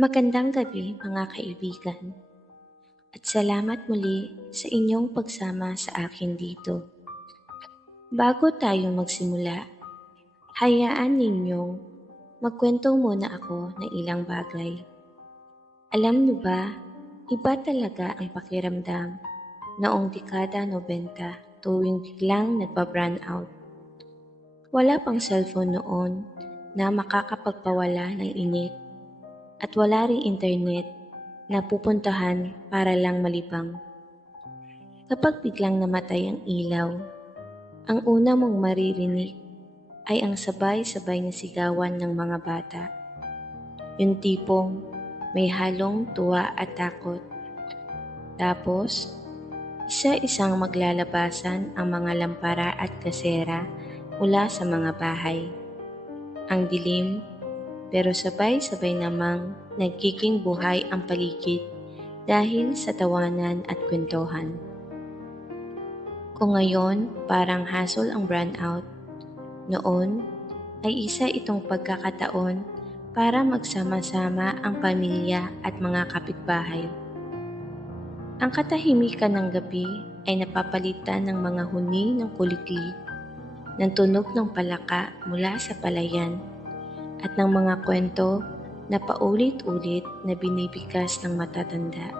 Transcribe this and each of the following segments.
Magandang gabi mga kaibigan at salamat muli sa inyong pagsama sa akin dito. Bago tayo magsimula, hayaan ninyong magkwento muna ako ng ilang bagay. Alam niyo ba, iba talaga ang pakiramdam noong dekada 90 tuwing biglang nagpa-brand out. Wala pang cellphone noon na makakapagpawala ng init at wala ring internet na pupuntahan para lang malibang. Kapag biglang namatay ang ilaw, ang una mong maririnig ay ang sabay-sabay na sigawan ng mga bata. Yung tipong may halong tuwa at takot. Tapos, isa-isang maglalabasan ang mga lampara at kasera mula sa mga bahay. Ang dilim, pero sabay-sabay namang nagiging buhay ang paligid dahil sa tawanan at kwentuhan. Kung ngayon parang hassle ang brownout, noon ay isa itong pagkakataon para magsama-sama ang pamilya at mga kapitbahay. Ang katahimikan ng gabi ay napapalitan ng mga huni ng kulikli, ng tunog ng palaka mula sa palayan, at ng mga kwento na paulit-ulit na binibigkas ng matatanda.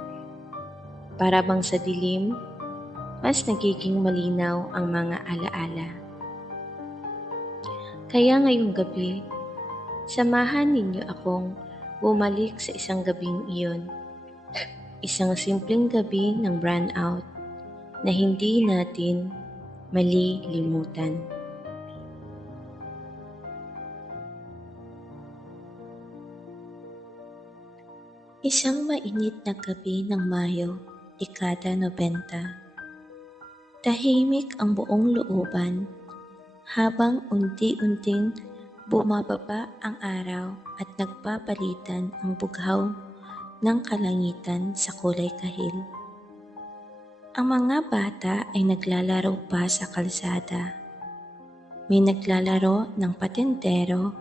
Para bang sa dilim, mas nagiging malinaw ang mga alaala. Kaya ngayong gabi, samahan ninyo akong bumalik sa isang gabing iyon. Isang simpleng gabi ng brownout na hindi natin malilimutan. Isang mainit na gabi ng Mayo, dekada 90. Tahimik ang buong looban habang unti-unting bumababa ang araw at nagpapalitan ang bughaw ng kalangitan sa kulay kahil. Ang mga bata ay naglalaro pa sa kalsada. May naglalaro ng patintero,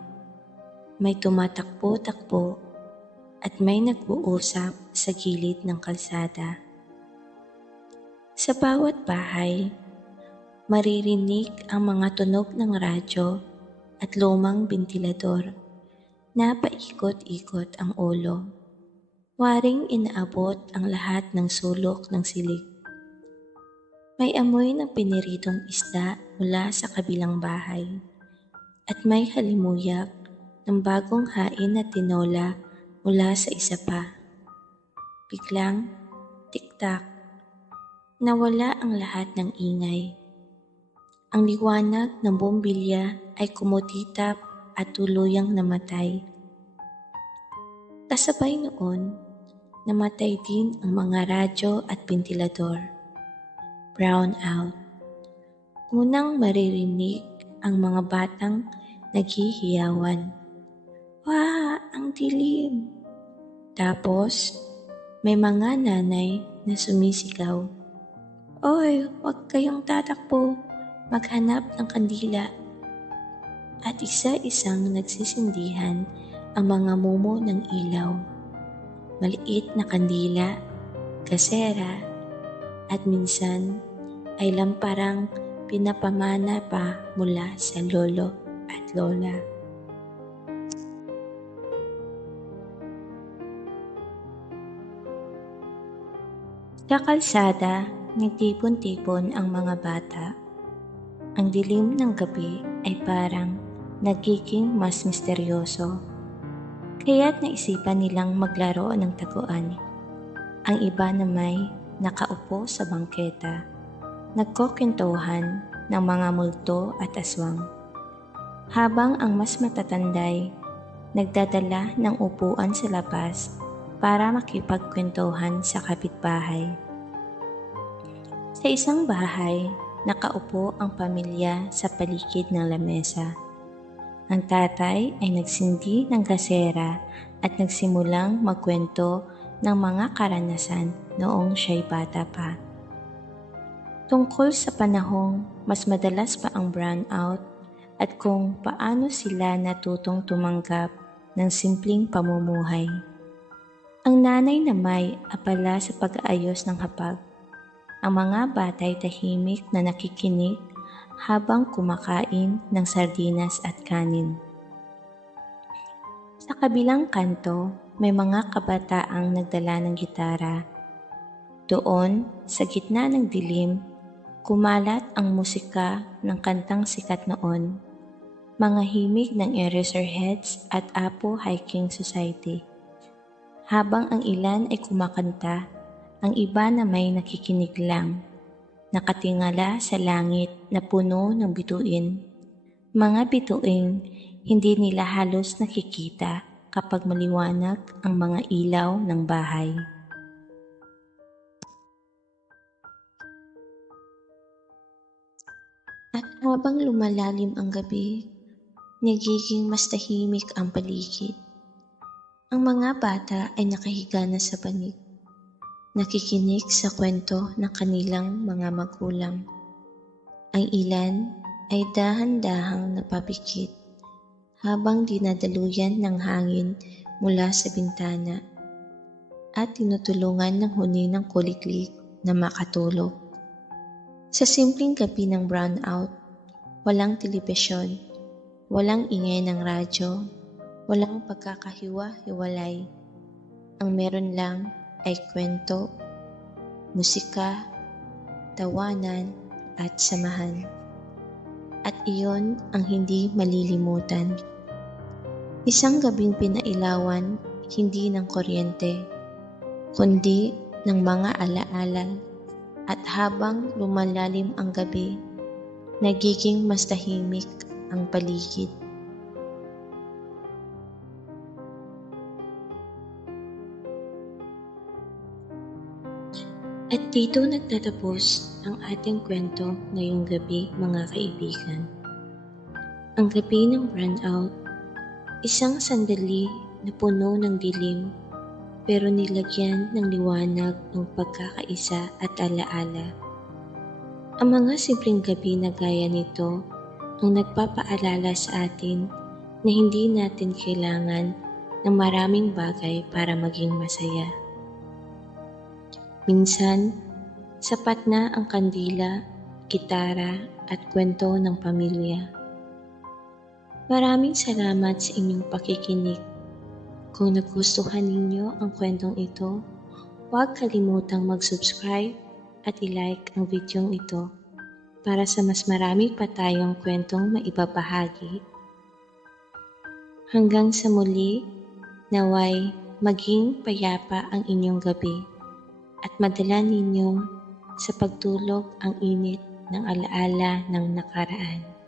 may tumatakbo-takbo, at may nag-uusap sa gilid ng kalsada. Sa bawat bahay, maririnig ang mga tunog ng radyo at lumang bentilador na paikot-ikot ang ulo. Waring inaabot ang lahat ng sulok ng silig. May amoy ng piniritong isda mula sa kabilang bahay at may halimuyak ng bagong hain na tinola mula sa isa pa. Biglang, tiktak, nawala ang lahat ng ingay. Ang liwanag ng bombilya ay kumutitap at tuluyang namatay. Kasabay noon, namatay din ang mga radyo at ventilador. Brown out. Unang maririnig ang mga batang naghihiyawan. Wah! Ang dilim! Tapos, may mga nanay na sumisigaw. Oy, huwag kayong tatakbo. Maghanap ng kandila. At isa-isang nagsisindihan ang mga mumo ng ilaw. Maliit na kandila, kasera, at minsan ay lamparang pinapamana pa mula sa lolo at lola. Sa kalsada, nagtipon-tipon ang mga bata. Ang dilim ng gabi ay parang nagiging mas misteryoso. Kaya't naisipan nilang maglaro ng taguan. Ang iba na may nakaupo sa bangketa, nagkukwentuhan ng mga multo at aswang. Habang ang mas matatanday, nagdadala ng upuan sa labas para makipagkwentuhan sa kapitbahay. Sa isang bahay, nakaupo ang pamilya sa paligid ng lamesa. Ang tatay ay nagsindi ng kasera at nagsimulang magkwento ng mga karanasan noong siya'y bata pa. Tungkol sa panahong mas madalas pa ang brownout at kung paano sila natutong tumanggap ng simpleng pamumuhay. Ang nanay na may abala sa pag-aayos ng hapag. Ang mga batay tahimik na nakikinig habang kumakain ng sardinas at kanin. Sa kabilang kanto, may mga kabataang nagdala ng gitara. Doon, sa gitna ng dilim, kumalat ang musika ng kantang sikat noon, mga himig ng Eraserheads at Apo Hiking Society. Habang ang ilan ay kumakanta, ang iba na may nakikinig lang, nakatingala sa langit na puno ng bituin. Mga bituin hindi nila halos nakikita kapag maliwanag ang mga ilaw ng bahay. At habang lumalalim ang gabi, nagiging mas tahimik ang paligid. Ang mga bata ay nakahiga na sa banig, nakikinig sa kwento ng kanilang mga magulang. Ang ilan ay dahan-dahang napapikit habang dinadaluyan ng hangin mula sa bintana at tinutulungan ng huni ng kuliklik na makatulog. Sa simpleng gabi ng brownout, walang telebisyon, walang ingay ng radyo, walang pagkakahiwa-hiwalay. Ang meron lang ay kwento, musika, tawanan at samahan. At iyon ang hindi malilimutan. Isang gabing pinailawan hindi ng kuryente, kundi ng mga alaala. At habang lumalalim ang gabi, nagiging mas tahimik ang paligid. At dito nagtatapos ang ating kwento ngayong gabi, mga kaibigan. Ang gabi ng brownout, isang sandali na puno ng dilim pero nilagyan ng liwanag ng pagkakaisa at alaala. Ang mga simpleng gabi na gaya nito ang nagpapaalala sa atin na hindi natin kailangan ng maraming bagay para maging masaya. Minsan, sapat na ang kandila, gitara at kwento ng pamilya. Maraming salamat sa inyong pakikinig. Kung nagustuhan ninyo ang kwentong ito, huwag kalimutang mag-subscribe at i-like ang videong ito para sa mas marami pa tayong kwentong maibabahagi. Hanggang sa muli, naway maging payapa ang inyong gabi at madala ninyo sa pagtulog ang init ng alaala ng nakaraan.